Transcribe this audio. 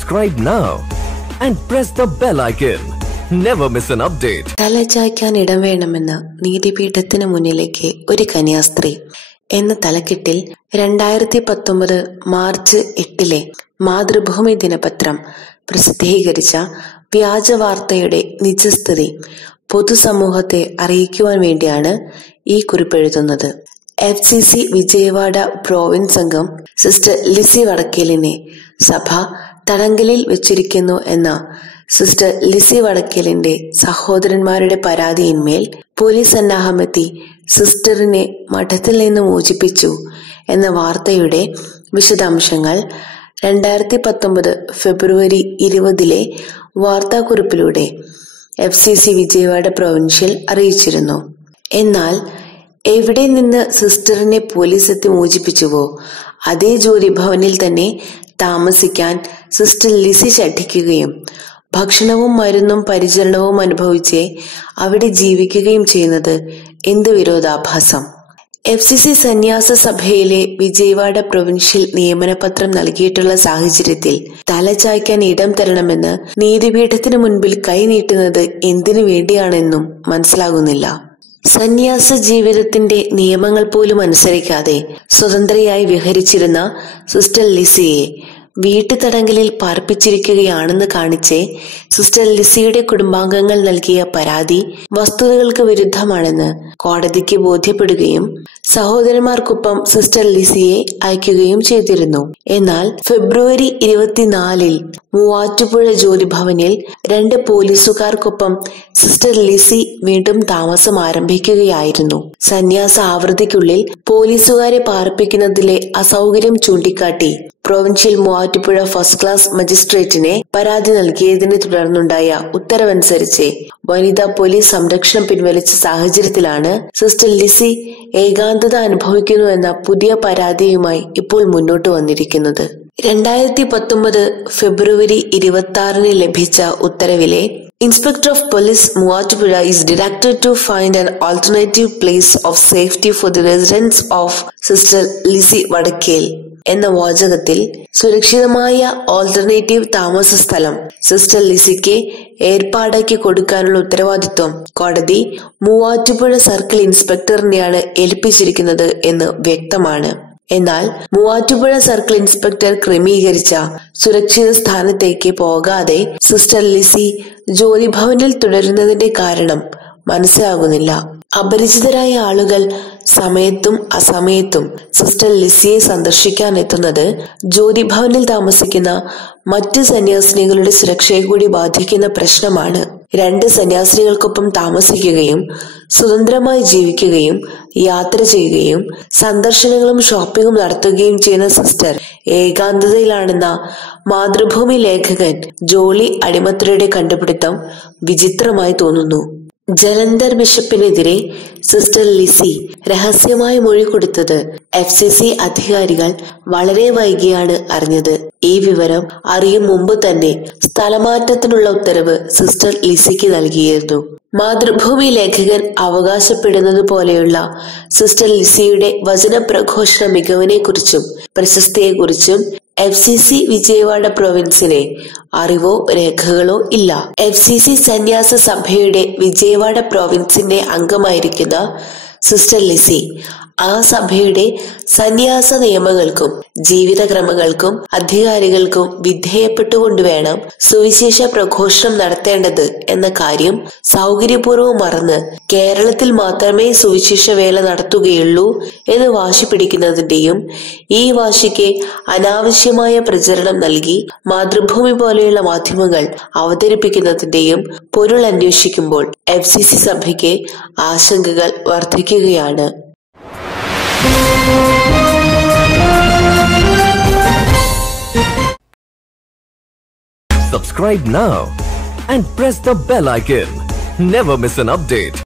Subscribe now and press the bell icon. Never miss an update. തലചായ്ക്കാൻ ഇടം വേണമെന്ന് നീതിപീഠത്തിന് മുന്നിലേക്ക് ഒരു കന്യാസ്ത്രീ എന്ന തലക്കെട്ടിൽ രണ്ടായിരത്തി പത്തൊമ്പത് മാർച്ച് എട്ടിലെ മാതൃഭൂമി ദിനപത്രം പ്രസിദ്ധീകരിച്ച വ്യാജ വാർത്തയുടെ നിജസ്ഥിതി പൊതുസമൂഹത്തെ അറിയിക്കുവാൻ വേണ്ടിയാണ് ഈ കുറിപ്പെഴുതുന്നത് F C C Vijayawada province അംഗം സിസ്റ്റർ ലിസി വടക്കേലിനെ സഭ തടങ്കലിൽ വെച്ചിരിക്കുന്നു എന്ന സിസ്റ്റർ ലിസി വടക്കേലിന്റെ സഹോദരന്മാരുടെ പരാതിയിന്മേൽ പോലീസ് സന്നാഹമെത്തി സിസ്റ്ററിനെ മഠത്തിൽ നിന്ന് മോചിപ്പിച്ചു എന്ന വാർത്തയുടെ വിശദാംശങ്ങൾ രണ്ടായിരത്തി പത്തൊമ്പത് ഫെബ്രുവരി ഇരുപതിലെ വാർത്താക്കുറിപ്പിലൂടെ F C C Vijayawada provincial അറിയിച്ചിരുന്നു. എന്നാൽ എവിടെ നിന്ന് സിസ്റ്ററിനെ പോലീസ് എത്തി മോചിപ്പിച്ചുവോ? അതേ ജോലി ഭവനിൽ തന്നെ താമസിക്കാൻ സിസ്റ്റർ ലിസി ശഠിക്കുകയും ഭക്ഷണവും മരുന്നും പരിചരണവും അനുഭവിച്ച് അവിടെ ജീവിക്കുകയും ചെയ്യുന്നത് എന്ത് വിരോധാഭാസം? എഫ് സി സി സന്യാസ സഭയിലെ വിജയവാഡ പ്രൊവിൻഷ്യൽ നിയമനപത്രം നൽകിയിട്ടുള്ള സാഹചര്യത്തിൽ തലചായ്ക്കാൻ ഇടം തരണമെന്ന് നീതിപീഠത്തിന് മുൻപിൽ കൈനീട്ടുന്നത് എന്തിനു വേണ്ടിയാണെന്നും മനസ്സിലാകുന്നില്ല. സന്യാസ ജീവിതത്തിന്റെ നിയമങ്ങൾ പോലും അനുസരിക്കാതെ സ്വതന്ത്രയായി വിഹരിച്ചിരുന്ന സിസ്റ്റർ ലിസിയെ വീട്ടുതടങ്കലിൽ പാർപ്പിച്ചിരിക്കുകയാണെന്ന് കാണിച്ച് സിസ്റ്റർ ലിസിയുടെ കുടുംബാംഗങ്ങൾ നൽകിയ പരാതി വസ്തുതകൾക്ക് വിരുദ്ധമാണെന്ന് കോടതിക്ക് ബോധ്യപ്പെടുകയും സഹോദരന്മാർക്കൊപ്പം സിസ്റ്റർ ലിസിയെ അയക്കുകയും ചെയ്തിരുന്നു. എന്നാൽ ഫെബ്രുവരി ഇരുപത്തിനാലിൽ മൂവാറ്റുപുഴ ജോലിഭവനിൽ രണ്ട് പോലീസുകാർക്കൊപ്പം സിസ്റ്റർ ലിസി വീണ്ടും താമസം ആരംഭിക്കുകയായിരുന്നു. സന്യാസ ആവൃത്തിക്കുള്ളിൽ പോലീസുകാരെ പാർപ്പിക്കുന്നതിലെ അസൗകര്യം ചൂണ്ടിക്കാട്ടി പ്രൊവിൻഷ്യൽ മൂവാറ്റുപുഴ ഫസ്റ്റ് ക്ലാസ് മജിസ്ട്രേറ്റിനെ പരാതി നൽകിയതിനെ തുടർന്നുണ്ടായ ഉത്തരവനുസരിച്ച് വനിതാ പോലീസ് സംരക്ഷണം പിൻവലിച്ച സാഹചര്യത്തിലാണ് സിസ്റ്റർ ലിസി ഏകാന്തത അനുഭവിക്കുന്നു എന്ന പുതിയ പരാതിയുമായി ഇപ്പോൾ മുന്നോട്ട് വന്നിരിക്കുന്നത്. രണ്ടായിരത്തി പത്തൊമ്പത് ഫെബ്രുവരി ഇരുപത്തി ആറിന് ലഭിച്ച ഉത്തരവിലെ inspector of police Muvattupuzha is directed to find an alternative place of safety for the residence of sister Lissy Vadakkel. എന്ന വാചകത്തിൽ സുരക്ഷിതമായ ഓൾട്ടർനേറ്റീവ് താമസ സ്ഥലം സിസ്റ്റർ ലിസിക്ക് ഏർപ്പാടാക്കി കൊടുക്കാനുള്ള ഉത്തരവാദിത്വം. കോടതി മൂവാറ്റുപുഴ സർക്കിൾ ഇൻസ്പെക്ടറിനെയാണ് ഏൽപ്പിച്ചിരിക്കുന്നത് എന്ന് വ്യക്തമാണ്. എന്നാൽ മൂവാറ്റുപുഴ സർക്കിൾ ഇൻസ്പെക്ടർ ക്രമീകരിച്ച സുരക്ഷിത സ്ഥാനത്തേക്ക് പോകാതെ സിസ്റ്റർ ലിസി ജോലിഭവനിൽ തുടരുന്നതിന്റെ കാരണം മനസ്സിലാകുന്നില്ല. അപരിചിതരായ ആളുകൾ സമയത്തും അസമയത്തും സിസ്റ്റർ ലിസിയെ സന്ദർശിക്കാൻ എത്തുന്നത് ജ്യോതിഭവനിൽ താമസിക്കുന്ന മറ്റ് സന്യാസിനികളുടെ സുരക്ഷയെ കൂടി ബാധിക്കുന്ന പ്രശ്നമാണ്. രണ്ട് സന്യാസിനികൾക്കൊപ്പം താമസിക്കുകയും സ്വതന്ത്രമായി ജീവിക്കുകയും യാത്ര ചെയ്യുകയും സന്ദർശനങ്ങളും ഷോപ്പിംഗും നടത്തുകയും ചെയ്യുന്ന സിസ്റ്റർ ഏകാന്തതയിലാണെന്ന മാതൃഭൂമി ലേഖകൻ ജോളി അടിമത്രയുടെ കണ്ടുപിടുത്തം വിചിത്രമായി തോന്നുന്നു. ജലന്ധർ ബിഷപ്പിനെതിരെ സിസ്റ്റർ ലിസി രഹസ്യമായി മൊഴി കൊടുത്തത് എഫ് സി സി അധികാരികൾ വളരെ വൈകിയാണ് അറിഞ്ഞത്. ഈ വിവരം അറിയും മുമ്പ് തന്നെ സ്ഥലമാറ്റത്തിനുള്ള ഉത്തരവ് സിസ്റ്റർ ലിസിക്ക് നൽകിയിരുന്നു. മാതൃഭൂമി ലേഖകൻ അവകാശപ്പെടുന്നത് പോലെയുള്ള സിസ്റ്റർ ലിസിയുടെ വചനപ്രഘോഷണ മികവിനെക്കുറിച്ചും പ്രശസ്തിയെക്കുറിച്ചും എഫ് സി സി വിജയവാഡ പ്രൊവിൻസിനെ അറിവോ രേഖകളോ ഇല്ല. എഫ് സി സി സന്യാസ സഭയുടെ വിജയവാഡ പ്രോവിൻസിന്റെ അംഗമായിരിക്കുന്ന സിസ്റ്റർ ലിസി ആ സഭയുടെ സന്യാസ നിയമങ്ങൾക്കും ജീവിതക്രമങ്ങൾക്കും അധികാരികൾക്കും വിധേയപ്പെട്ടുകൊണ്ട് വേണം സുവിശേഷ പ്രഘോഷണം നടത്തേണ്ടത് എന്ന കാര്യം സൗകര്യപൂർവം മറന്ന് കേരളത്തിൽ മാത്രമേ സുവിശേഷ വേല നടത്തുകയുള്ളൂ എന്ന് വാശി പിടിക്കുന്നതിന്റെയും ഈ വാശിക്ക് അനാവശ്യമായ പ്രചരണം നൽകി മാതൃഭൂമി പോലെയുള്ള മാധ്യമങ്ങൾ അവതരിപ്പിക്കുന്നതിന്റെയും പൊരുൾ അന്വേഷിക്കുമ്പോൾ എഫ് സി സി സഭയ്ക്ക് ആശങ്കകൾ വർദ്ധിക്കുകയാണ് subscribe now and press the bell icon never miss an update.